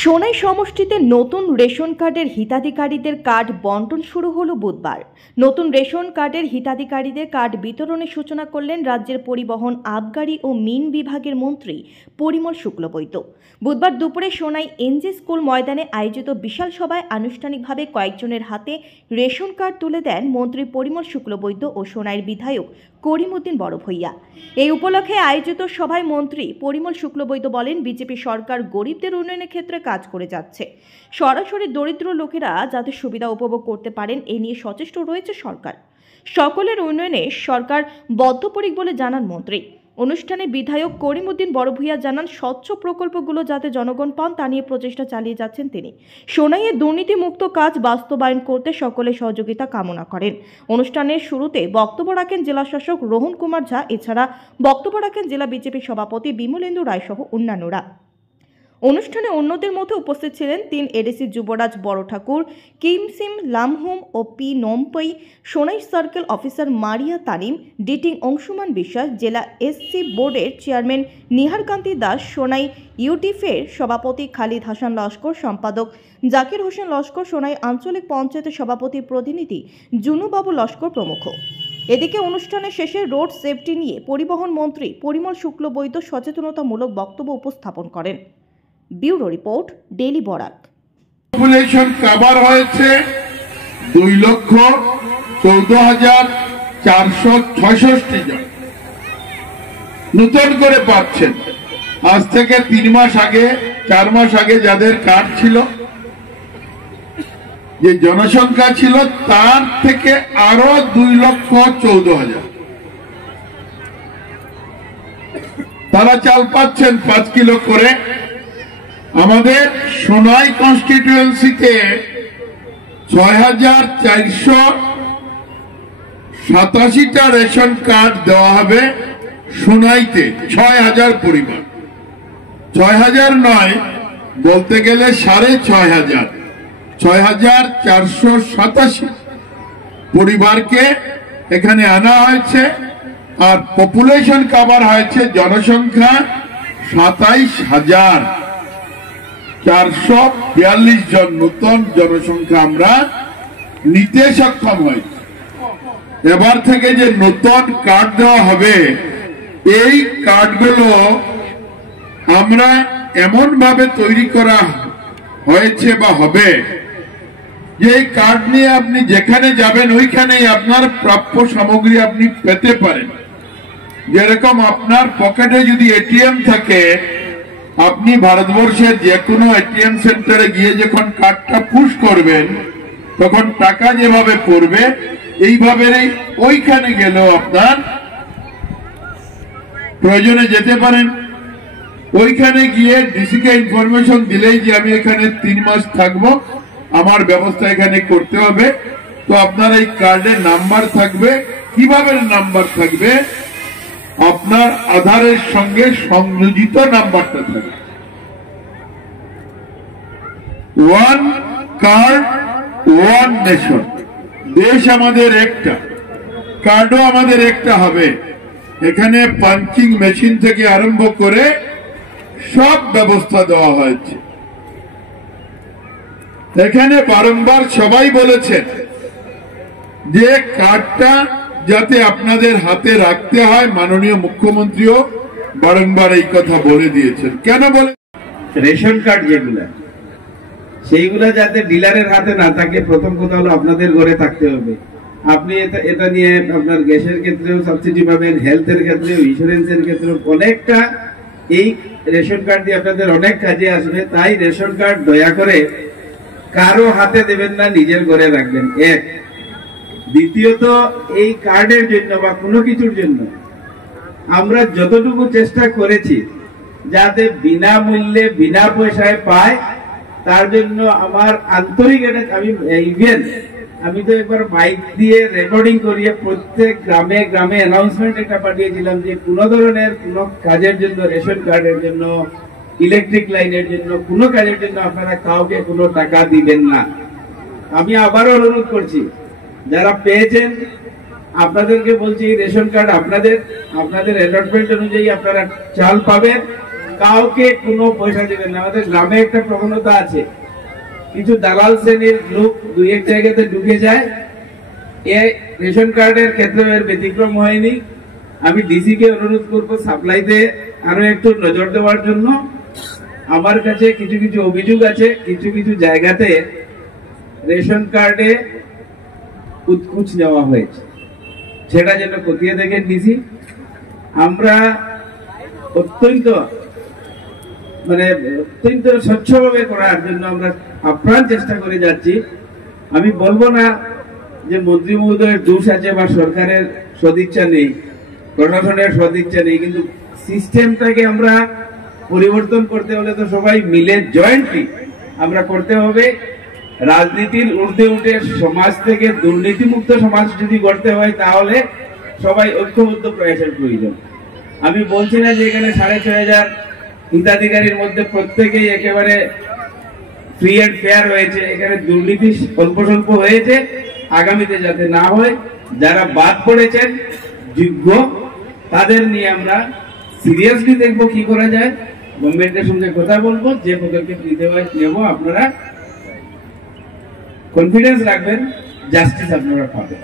সোনাই সমষ্টিতে নতুন রেশন কার্ডের হিতাধিকারীদের কার্ড বন্টন শুরু হলো বুধবার। নতুন রেশন কার্ডের হিতাধিকারীদের কার্ড বিতরণের সূচনা করলেন রাজ্যের পরিবহন, আবগারি ও মিন বিভাগের মন্ত্রী পরিমল শুক্লবৈদ্য। বুধবার দুপুরে সোনাই এনজে স্কুল ময়দানে আয়োজিত বিশাল সভায় আনুষ্ঠানিকভাবে কয়েকজনের হাতে রেশন কার্ড তুলে দেন মন্ত্রী পরিমল শুক্লবৈদ্য ও সোনাইয়ের বিধায়ক করিমউদ্দিন বড়ভূঁইয়া। এই উপলক্ষে আয়োজিত সভায় মন্ত্রী পরিমল শুক্লবৈদ্য বলেন, বিজেপি সরকার গরিবদের উন্নয়নের ক্ষেত্রে কাজ করে যাচ্ছে। সরাসরি দরিদ্র লোকেরা যাতে সুবিধা উপভোগ করতে পারেন এ নিয়ে সচেষ্ট রয়েছে সরকার। সকলের উন্নয়নে সরকার বদ্ধপরিকর বলে জানান মন্ত্রী। অনুষ্ঠানে বিধায়ক করিমউদ্দিন বড়ভূঁইয়া জানান, স্বচ্ছ প্রকল্পগুলো যাতে জনগণ পান তা নিয়ে প্রচেষ্টা চালিয়ে যাচ্ছেন তিনি। সোনাইয়ে দুর্নীতিমুক্ত কাজ বাস্তবায়ন করতে সকলের সহযোগিতা কামনা করেন। অনুষ্ঠানের শুরুতে বক্তব্য রাখেন জেলা শাসক রোহন কুমার ঝা। এছাড়া বক্তব্য রাখেন জেলা বিজেপি সভাপতি বিমলেন্দু রায় সহ অন্যান্যরা। অনুষ্ঠানে অন্যদের মধ্যে উপস্থিত ছিলেন 3 এডিসি যুবরাজ বড় ঠাকুর, কিমসিম লামহুম ও P Nampai, Sonai circle officer Maria Tanim, ডিটিং অংশুমান বিশ্বাস, জেলা এসসি বোর্ডের চেয়ারম্যান নিহারকান্তি দাস, সোনাই ইউটিফের সভাপতি খালিদ হাসান লস্কর, সম্পাদক জাকির হোসেন লস্কর, সোনাই আঞ্চলিক পঞ্চায়েতের সভাপতি প্রতিনিধি জুনুবাবু লস্কর প্রমুখ। এদিকে অনুষ্ঠানের শেষে রোড সেফটি নিয়ে পরিবহন মন্ত্রী পরিমল শুক্লবৈদ্য সচেতনতামূলক বক্তব্য উপস্থাপন করেন। Bureau report, daily Barak. Population cover হয়েছে 2,14,466 জন নতুন করে পাচ্ছেন। আজ থেকে 3 মাস আগে 4 মাস আগে যাদের কার্ড ছিল, যে জনসংখ্যা ছিল তার থেকে আরো 2,14,000 তারা চাল পাচ্ছেন 5 কিলো করে। আমাদের সোনাই কনস্টিটিউয়েন্সিতে 6,487টা রেশন কার্ড দেওয়া হবে। সোনাইতে 6,000 পরিবার, 6,000 নয়, বলতে গেলে 6,500, 6,487 পরিবারকে এখানে আনা হয়েছে। আর পপুলেশন কভার হয়েছে, জনসংখ্যা 27,442 জন নতুন জনসংখ্যা আমরা নিতে সক্ষম হয়েছি। এবার থেকে যে নতুন কার্ড দেওয়া হবে, এই কার্ডগুলো আমরা এমন ভাবে তৈরি করা হয়েছে বা হবে যে এই কার্ড নিয়ে আপনি যেখানে যাবেন ওইখানেই আপনার প্রাপ্য সামগ্রী আপনি পেতে পারেন। যেরকম আপনার পকেটে যদি এটিএম থাকে, আপনি ভারতবর্ষের যে কোনো এটিএম সেন্টারে গিয়ে যখন কার্ডটা পুশ করবেন তখন টাকা যেভাবে পড়বে, এইভাবে ওইখানে গেলেও আপনার প্রয়োজনে যেতে পারেন। ওইখানে গিয়ে ডিসিকে ইনফরমেশন দিলেই যে আমি এখানে 3 মাস থাকবো, আমার ব্যবস্থা এখানে করতে হবে, তো আপনার এই কার্ডের নাম্বার থাকবে। কিভাবে নাম্বার থাকবে? আপনার আধারের সঙ্গে সংযোজিত নাম্বারটা থাকবে। 1 কার্ড 1 নেশন। দেশ আমাদের একটা, কার্ডও আমাদের একটা হবে। এখানে পাঞ্চিং মেশিন থেকে আরম্ভ করে সব ব্যবস্থা দেওয়া হয়েছে। এখানে বারংবার সবাই বলেছেন যে কার্ডটা যাতে আপনাদের হাতে রাখতে হয়। মাননীয় মুখ্যমন্ত্রীও বারংবার এই কথা বলে দিয়েছেন। কেন বলে? রেশন কার্ড যেগুলা, সেইগুলা যাতে ডিলারের হাতে না থাকে, প্রথম কথা হলো আপনাদের ঘরে থাকতে হবে। আপনি এটা নিয়ে আপনার গ্যাসের ক্ষেত্রেও সাবসিডি পাবেন, হেলথের ক্ষেত্রেও, ইন্স্যুরেন্সের ক্ষেত্রেও অনেকটা এই রেশন কার্ড দিয়ে আপনাদের অনেক কাজে আসবে। তাই রেশন কার্ড দয়া করে কারো হাতে দেবেন না, নিজের ঘরে রাখবেন। এক। দ্বিতীয়ত, এই কার্ডের জন্য বা কোনো কিছুর জন্য আমরা যতটুকু চেষ্টা করেছি যাতে বিনামূল্যে বিনা পয়সায় পায়, তার জন্য আমার আন্তরিক আমি তো একবার মাইক দিয়ে রেকর্ডিং করিয়ে প্রত্যেক গ্রামে গ্রামে অ্যানাউন্সমেন্ট একটা পাঠিয়েছিলাম যে কোনো ধরনের কোনো কাজের জন্য, রেশন কার্ডের জন্য, ইলেকট্রিক লাইনের জন্য, কোনো কাজের জন্য আপনারা কাউকে কোনো টাকা দিবেন না। আমি আবারও অনুরোধ করছি, যারা পেয়েছেন আপনাদেরকে বলছি, রেশন কার্ড আপনাদের অ্যালটমেন্ট অনুযায়ী আপনারা চাল পাবেন। কাউকে কোনো পয়সা দেবেন না। আমাদের গ্রামে একটা প্রবণতা আছে, কিছু দালাল শ্রেণীর লোক দুই এক জায়গাতে ঢুকে যায়। এই রেশন কার্ডের ক্ষেত্রে এর ব্যতিক্রম হয়নি। আমি ডিসি কে অনুরোধ করবো সাপ্লাইতে আরো একটু নজর দেওয়ার জন্য। আমার কাছে কিছু কিছু অভিযোগ আছে, কিছু কিছু জায়গাতে রেশন কার্ডে উৎকুচ নেওয়া হয়েছে, সেটা যেন খতিয়ে দেখেন ডিসি। আমরা অত্যন্ত স্বচ্ছভাবে করার জন্য আমরা আপ্রাণ চেষ্টা করে যাচ্ছি। আমি বলবো না যে মন্ত্রী মহোদয়ের দোষ আছে বা সরকারের সদিচ্ছা নেই, প্রশাসনের সদিচ্ছা নেই, কিন্তু সিস্টেমটাকে আমরা পরিবর্তন করতে হলে তো সবাই মিলে জয়েন্টলি আমরা করতে হবে। রাজনীতির ঊর্ধ্বে উঠে সমাজ থেকে দুর্নীতিমুক্ত সমাজ যদি গড়তে হয় তাহলে সবাই ঐক্যবদ্ধ প্রয়াসের প্রয়োজন। আমি বলছি না যে এখানে 6,500 হিতাধিকারীর মধ্যে প্রত্যেকেই একেবারে ফ্রি অ্যান্ড ফেয়ার হয়েছে। এখানে দুর্নীতি অল্প স্বল্প হয়েছে, আগামীতে যাতে না হয়। যারা বাদ পড়েছেন যোগ্য, তাদের নিয়ে আমরা সিরিয়াসলি দেখবো কি করা যায়। গভর্নমেন্টের সঙ্গে কথা বলবো, যে পদক্ষেপ নিতে হয় নেব। আপনারা কনফিডেন্স রাখবেন, জাস্টিস আপনারা পাবেন।